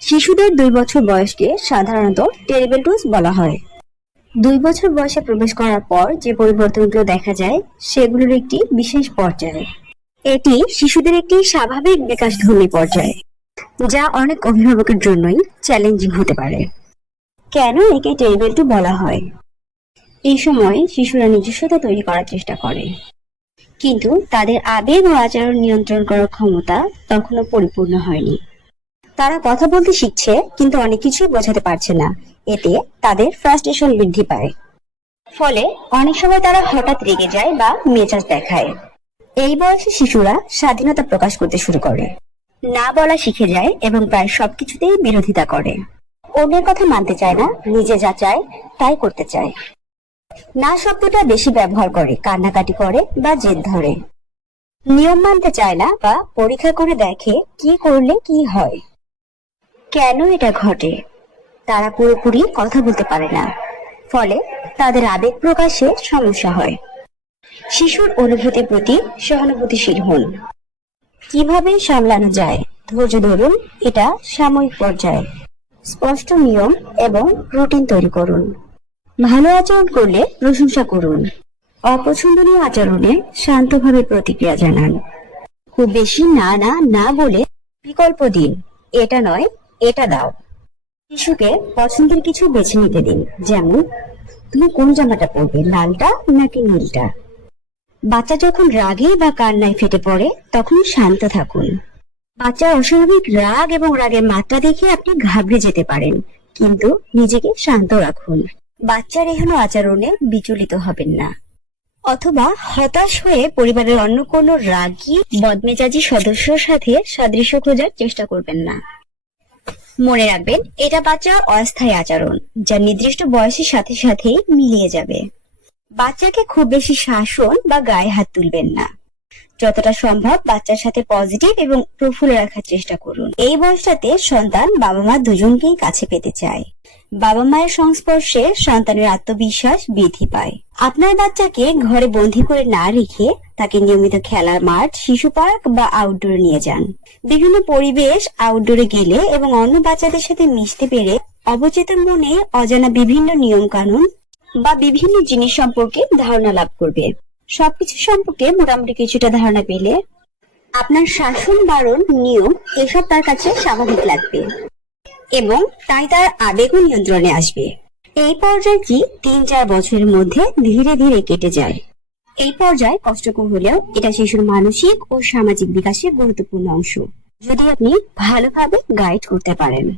শিশুদের দুই বছর বয়সকে সাধারণত টেরিবেলটুস বলা হয়। দুই বছর বয়সে প্রবেশ করার পর যে পরিবর্তনগুলো দেখা যায়, সেগুলোর একটি বিশেষ পর্যায়। এটি শিশুদের একটি স্বাভাবিক বিকাশধর্মী পর্যায়, যা অনেক অভিভাবকের জন্যই চ্যালেঞ্জিং হতে পারে। কেন একে টেরিবেল টু বলা হয়? এই সময় শিশুরা নিজস্বতা তৈরি করার চেষ্টা করে। কিন্তু তাদের আবেগ ও আচরণ নিয়ন্ত্রণ করার ক্ষমতা তখনও পরিপূর্ণ হয়নি। তারা কথা বলতে শিখছে, কিন্তু অনেক কিছুই বোঝাতে পারছে না। এতে তাদের ফ্রাস্ট্রেশন বৃদ্ধি পায়। ফলে অনেক সময় তারা হঠাৎ রেগে যায় বা মেজাজ দেখায়। এই বয়সে শিশুরা স্বাধীনতা প্রকাশ করতে শুরু করে। না বলা শিখে যায় এবং প্রায় সবকিছুতেই বিরোধিতা করে। অন্যের কথা মানতে চায় না, নিজে যা চায় তাই করতে চায়। না শব্দটা বেশি ব্যবহার করে, কান্নাকাটি করে বা জেদ ধরে। নিয়ম মানতে চায় না বা পরীক্ষা করে দেখে কি করলে কি হয়। কেন এটা ঘটে? তারা পুরোপুরি কথা বলতে পারে না। ফলে তাদের আবেগ প্রকাশে সমস্যা হয়। শিশুর অনুভূতির প্রতি সহানুভূতিশীল হন। কীভাবে সামলানো যায়? ধৈর্য ধরুন, এটা সাময়িক পর্যায়ে। স্পষ্ট নিয়ম এবং রুটিন তৈরি করুন। ভালো আচরণ করলে প্রশংসা করুন। অপছন্দনীয় আচরণে শান্তভাবে প্রতিক্রিয়া জানান। খুব বেশি না না না বলে বিকল্প দিন। এটা নয় এটা দাও। শিশুকে পছন্দের কিছু বেছে নিতে দিন, যেমন, তুমি কোন জামাটা পরবে, লালটা নাকি নীলটা? বাচ্চা যখন রাগে বা কান্নায় ফেটে পড়ে তখন শান্ত থাকুন। বাচ্চার অস্বাভাবিক রাগ এবং রাগের মাত্রা দেখে আপনি ঘাবড়ে যেতে পারেন, কিন্তু নিজেকে শান্ত রাখুন। বাচ্চার এহেন আচরণে বিচলিত হবেন না। অথবা হতাশ হয়ে পরিবারের অন্য কোনো রাগী, বদমেজাজি সদস্যর সাথে সাদৃশ্য খোঁজার চেষ্টা করবেন না। মনে রাখবেন, এটা বাচ্চার অস্থায়ী আচরণ, যা নির্দিষ্ট বয়সের সাথে সাথে মিলিয়ে যাবে। বাচ্চাকে খুব বেশি শাসন বা গায়ে হাত তুলবেন না। যতটা সম্ভব বাচ্চার সাথে পজিটিভ এবং প্রফুল্ল রাখার চেষ্টা করুন। এই বয়সটাতে সন্তান বাবা মা দুজনকেই কাছে পেতে চায়। বাবা মায়ের সংস্পর্শে সন্তানের আত্মবিশ্বাস বৃদ্ধি পায়। আপনার বাচ্চাকে ঘরে বন্দি করে না রেখে তাকে নিয়মিত খেলার মাঠ, শিশু পার্ক বা আউটডোরে নিয়ে যান। বিভিন্ন পরিবেশ আউটডোরে গেলে এবং অন্য বাচ্চাদের সাথে মিশতে পেরে অবচেতন মনে অজানা বিভিন্ন নিয়ম কানুন বা বিভিন্ন জিনিস সম্পর্কে ধারণা লাভ করবে। সবকিছু সম্পর্কে মোটামুটি কিছুটা ধারণা পেলে আপনার শাসন বারণ নিয়ম এসব তার কাছে স্বাভাবিক লাগবে। এবং তাই তার আবেগও নিয়ন্ত্রণে আসবে। এই পর্যায়টি তিন চার বছরের মধ্যে ধীরে ধীরে কেটে যায়। এই পর্যায়ে কষ্টকর হলেও এটা শিশুর মানসিক ও সামাজিক বিকাশের গুরুত্বপূর্ণ অংশ। যদি আপনি ভালোভাবে গাইড করতে পারেন।